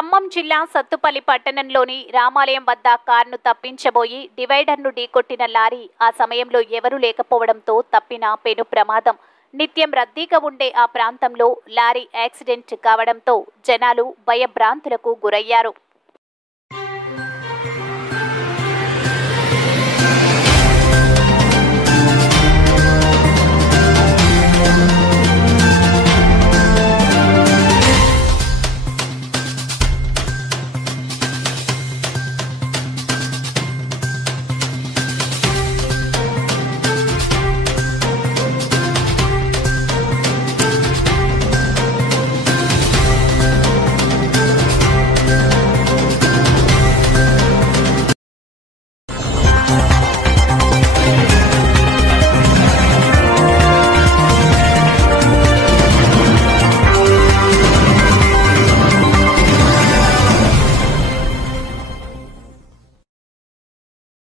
ఖమ్మం జిల్లా సత్తుపల్లి పట్టణంలోని రామాలయం వద్ద కారును తప్పించబోయి డివైడర్ను ఢీకొట్టిన లారీ ఆ సమయంలో ఎవరూ లేకపోవడంతో తప్పిన పెను ప్రమాదం. నిత్యం రద్దీగా ఉండే ఆ ప్రాంతంలో లారీ యాక్సిడెంట్ కావడంతో జనాలు భయభ్రాంతులకు గురయ్యారు.